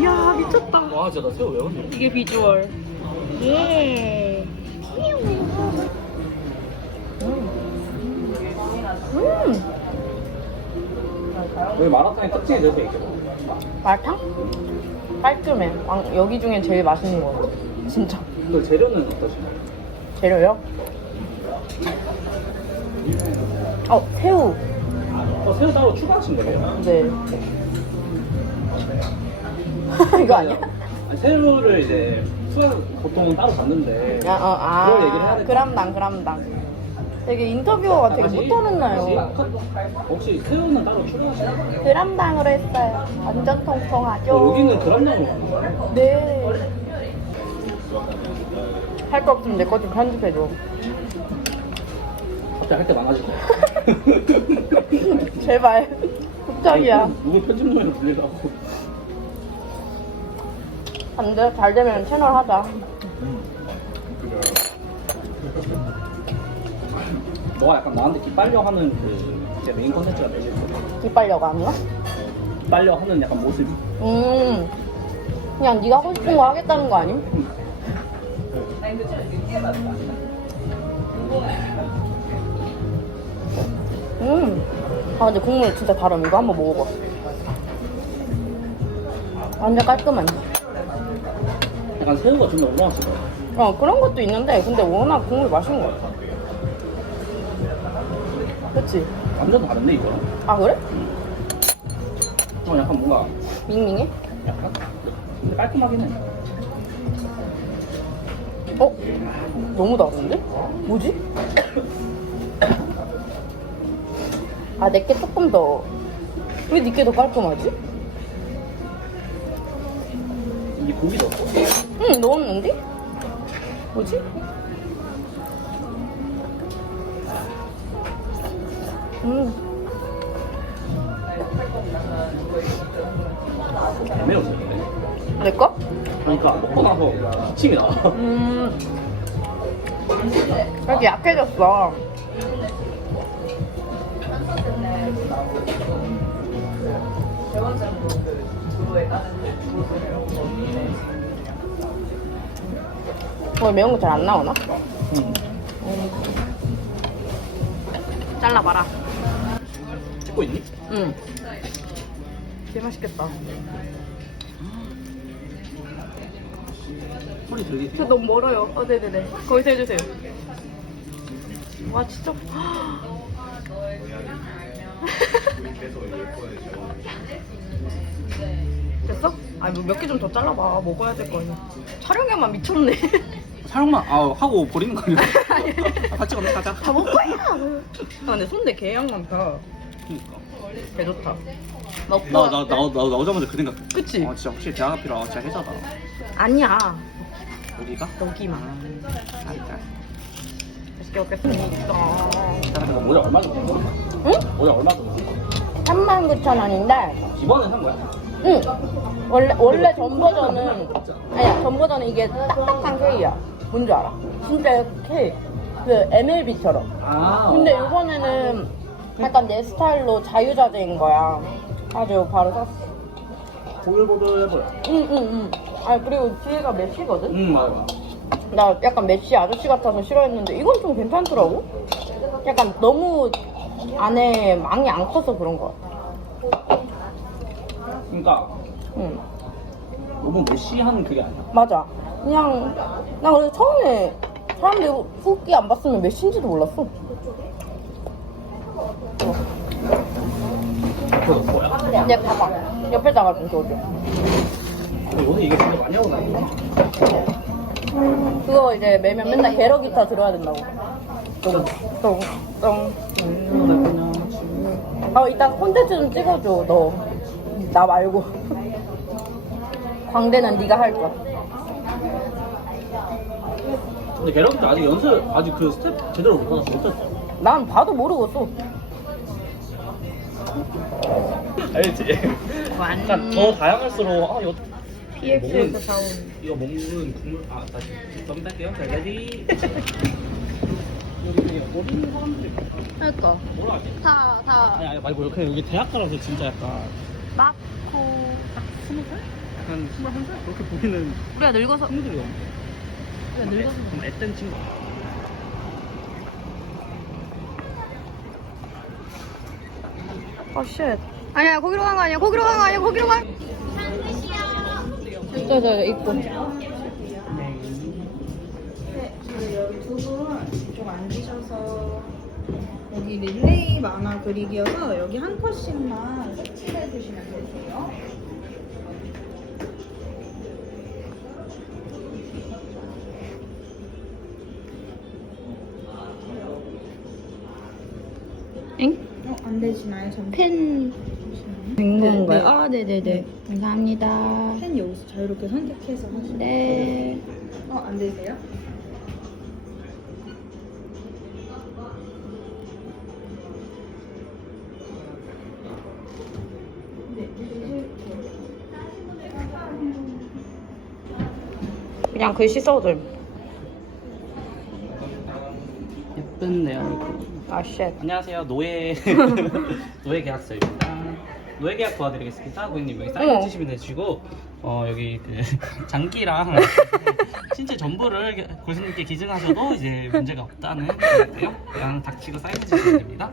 이야 미쳤다. 와, 진짜 나 새우 왜 왔냐? 이게 비주얼. 예. 음. 여기 마라탕의 특징이 될수 있겠다. 마라탕? 깔끔해. 왕- 여기 중에 제일 맛있는 거 같아. 진짜. 그 재료는 어떠신가요? 재료요? 어, 새우. 어, 새우 따로 추가하신 거예요? 네. 이거 아니야? 아니, 새우를 이제 수액 보통 따로 받는데 아, 어, 아. 그걸 얘기를 해야 될 그람당, 그람당. 되게 인터뷰어가 되게 못하는 나요? 혹시 새우는 따로 추가하시나요? 그람당으로 했어요. 완전 통통하죠? 어, 여기는 그람당으로 하는 거예요? 네. 할 거 없으면 내 거 좀 편집해줘. 갑자기 할 때 많아지네 제발. 부탁이야. 누구 편집용으로 들리라고 안 돼. 잘 되면 채널 하자. 너가 약간 나한테 기빨려 하는 그 이제 메인 컨텐츠가 되실 거야 기빨려고 하는 거? 기빨려 하는 약간 모습이 음. 그냥 네가 하고 싶은 거 하겠다는 거 아님? 음. 아 근데 국물 진짜 다름. 이거 한번 먹어봐. 완전 깔끔한. 약간 새우가 좀 더 올라왔을 거야 어 그런 것도 있는데 근데 워낙 국물 맛있는 거 같아. 그치? 완전 다른데 이거랑? 아 그래? 어 약간 뭔가 밍밍해? 약간 근데 깔끔하긴 해 어? 너무 다른데? 뭐지? 아, 내게 조금 더. 왜 내게 더 깔끔하지? 이게 고기 넣었어 응, 넣었는데? 뭐지? 음, 그래 내 거? 그러니까 먹고 나서 기침이 나와 음. 이렇게 약해졌어. 왜 매운 거 잘 안 나오나? 응. 잘라봐라. 찍고 있니? 응. 개 맛있겠다. 소리 들리지? 저 너무 멀어요. 어, 네네네. 거기서 해주세요. 와, 진짜. 됐어? 아니, 뭐몇개 좀 더 잘라봐. 먹어야 될 거 아니야. 촬영에만 미쳤네. 촬영만 아, 하고 버리는 거 아니야? 아, 같이 건너 가자 다 먹을 거야. 아, 근데 손대 개양 많다. 그니까 개 좋다. 먹고. 나, 나, 나, 나, 나오자마자 그 생각 그치? 아 진짜 확실히 대학 앞이라 진짜 해자다 아니야. 여기가? 여기만. 아 진짜 맛있게 먹겠습니다. 모자 얼마 정도? 응? 모자 얼마 정도? 39,000원인데. 이번에 산 거야? 응. 원래 원래 전 버전은 아니야 전 버전은 이게 딱딱한 K야. 뭔지 알아? 진짜 K 그 MLB처럼. 아 근데 이번에는 약간 내 스타일로 자유자재인 거야. 아주 바로 샀어. 보글보글 해보여 응응응. 응. 아 그리고 뒤에가 메쉬거든. 응 맞아 맞아 나 약간 메쉬 아저씨 같아서 싫어했는데 이건 좀 괜찮더라고. 약간 너무 안에 망이 안 커서 그런 거 같아. 그러니까 응. 너무 메시한 그게 아니야 맞아. 그냥 나 그래서 처음에 사람들이 후기 안 봤으면 몇인지도 몰랐어. 그거 뭐야? 내 가방 옆에다가 좀 줘줘. 근데 오늘 이게 진짜 많이 하고 다니네 그거 이제 매면 맨날 게러 기타 들어야 된다고. 똥 똥 똥. 어 이따 콘텐츠 좀 찍어줘 너. 나 말고. 광대는 네가 할 거. 근데 게러기도 아직 연습 아직 그 스텝 제대로 못 받았어 못했어 난 봐도 모르고 써. 알지? 그러니까 더 다양할수록 아 이거 PX에서 사온. 이거 먹는 국물 아 다시 썸자 레디 그러니까? 다 다 아니 아니 말고 그냥 여기 대학가라서 진짜 약간 낳고 스무 살? 약간 스물한 살? 그렇게 보이는 우리가 늙어서 친구들이 너무 우리가 늙어서 좀 앳된 친구 아 쉣. 아니야 거기로 간 거 아니야 거기로 간 거 아니야 거기로 간. 자자 입고. 여기 두 분 이쪽 앉으셔서 여기 릴레이 만화 그리기여서 여기 한 컷씩만 색칠해 주시면 되세요. 엥? 어, 안 되시나요? 전 펜. 된 네, 건가요? 네. 아 네네네. 감사합니다. 펜 여기서 자유롭게 선택해서 하시면 네. 어, 안 되세요? 그냥 글씨 써줘. 예쁜 내 얼굴 아 쉣. 안녕하세요 노예 노예 계약서입니다 노예 계약 도와드리겠습니다 고객님 여기 사인 어머. 해주시면 되시고 어 여기 그 장기랑 신체 전부를 고객님께 기증하셔도 이제 문제가 없다는 거고요 그냥 닥치고 사인 해 주시면 됩니다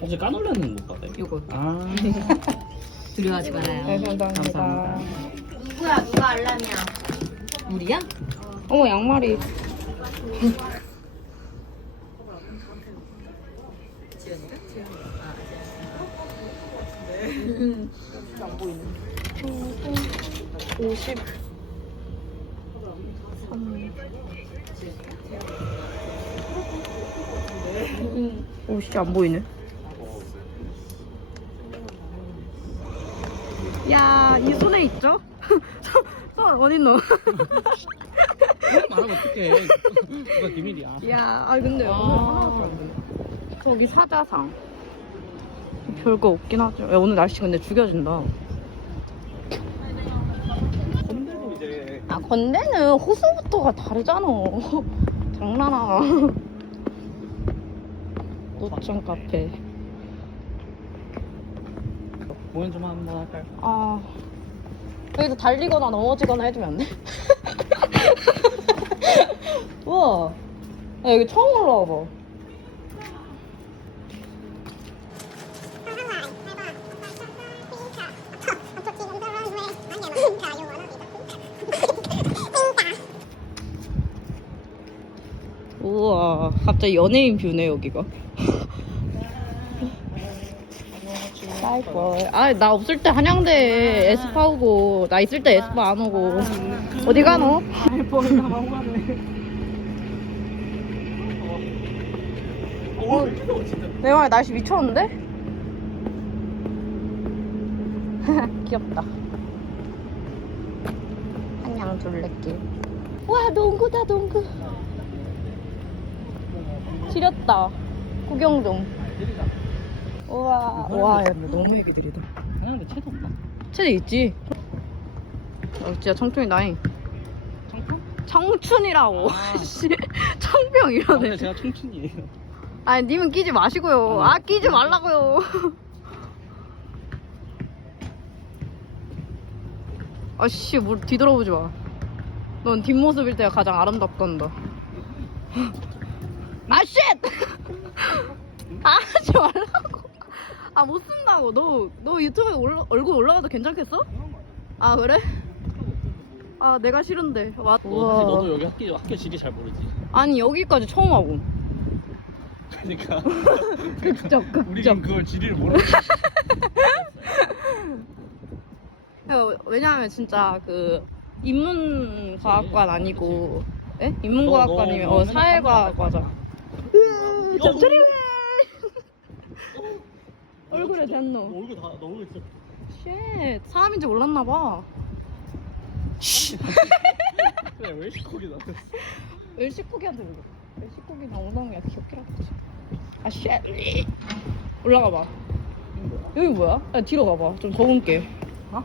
혹시 까놀라는 못 받아요? 요거. 아 두려워하지 말아요. 네 감사합니다. 감사합니다. 누구야? 누가 알람이야? 우리야? 어머 양말이. 안 보이네. 50. 3. 오씨 안 보이네. 야, 있죠? 손, 손 어딨노? 말하면 어떡해 이거 비밀이야 야, 아 근데 오늘 하나밖에 안 되네. 저기 사자상. 별거 없긴 하죠. 야, 오늘 날씨 근데 죽여진다. 건대도 이제 아, 건대는 호수부터가 다르잖아. 장난아. 노천 카페. 공연 좀 한번 할까요? 아. 여기서 달리거나 넘어지거나 해주면 안 돼? 우와. 야, 여기 처음 올라와 봐. 우와, 갑자기 연예인 뷰네, 여기가. 사이버. 아, 나 없을 때 한양대 에스파 오고, 나 있을 때 에스파 안 오고. 어디 가노? 어, 내 말에 날씨 미쳤는데? 귀엽다. 한양 둘레길. 와, 농구다, 농구. 지렸다. 구경 좀. 우와. 와, 야, 너무 애기들이다. 하는데 채도 없나? 체대 있지? 어, 진짜 청춘이 나이. 청평? 청춘이라고. 아. 씨, 아, 청병이라네. 근데 제가 청춘이에요 아니, 님은 끼지 마시고요. 아, 끼지 말라고요. 아씨, 뭘 뒤돌아보지 마. 넌 뒷모습일 때가 가장 아름답단다. 아, 쉣! 아, 하지 말라고. 아, 못 쓴다고. 너, 너 유튜브에 올라, 얼굴 올라가도 괜찮겠어? 아, 그래? 아, 내가 싫은데. 와, 너, 너도 여기 학교, 학교 지리 잘 모르지 아니, 여기까지 처음 하고. 그러니까 극적, 우리는 극적. 그걸 지리를 모르는 야, 왜냐하면 진짜 그 인문과학관 아니고 에? 인문과학관이면 어 맨날 사회과학과자. 야, 잠자리 얼굴에 댔노. 얼굴 다 너무 있어 쉣 사람인지 몰랐나 봐. 그래 왜 시커기 나왔어 웰시코기한테 물어. 웰시코기 나 엉덩이야 귀엽게 하지. 아 쉣. 올라가 봐. 여기 뭐야? 야, 뒤로 가봐. 좀 더운 게. 어?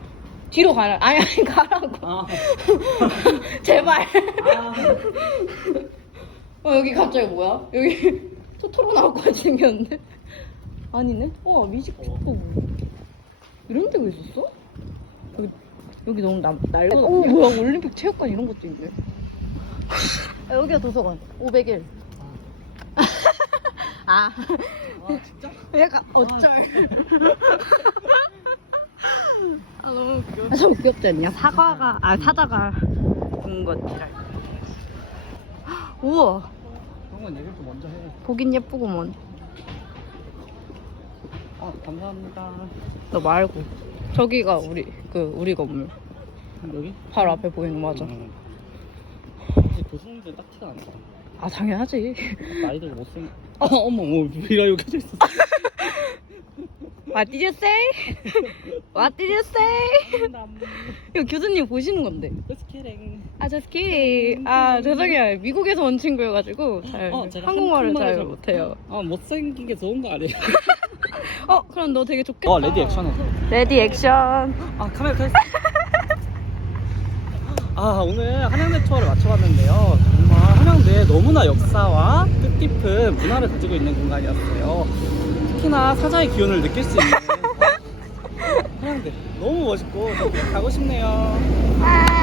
뒤로 가라. 아니 아니 가라고. 아. 제발. 아. 어 여기 갑자기 뭐야? 여기 토토로 나올 것 같이 생겼는데? 아니네? 와 미식 축구 이런 데가 있었어? 여기 여기 너무 나, 낡아 어. 뭐야 올림픽 체육관 이런 것도 있네. 아, 여기가 도서관. 501 아. 아. 진짜? 약간 어쩔. 아 너무 귀여워 아, 참 귀엽지 않냐? 사과가 아 사자가 군 것들 우와. 형은 얘기를 좀 먼저 해. 보긴 예쁘구먼 아 감사합니다. 너 말고 저기가 우리 그 우리 건물 여기? 바로 앞에 보이는 거 맞아 음. 교수님들 딱 티가 안 나. 아 당연하지 나이들 못생. 어 어머 어머 비가 여기 있어. What did you say? What did you say? 이거 교수님 보시는 건데 스케랭. 아 just kidding 아 죄송해요 미국에서 온 친구여가지고 잘 어, 제가 한국말을 한국말을 잘 잘 못해요 아 못생긴 게 좋은 거 아니에요? 어 그럼 너 되게 좋겠다 어 레디 액션해. 레디 액션 아 카메라 켜있어. 아 오늘 한양대 투어를 마쳐봤는데요. 정말 한양대 너무나 역사와 뜻깊은 문화를 가지고 있는 공간이었어요. 특히나 사자의 기운을 느낄 수 있는 한양대 너무 멋있고 더 가고 싶네요. 아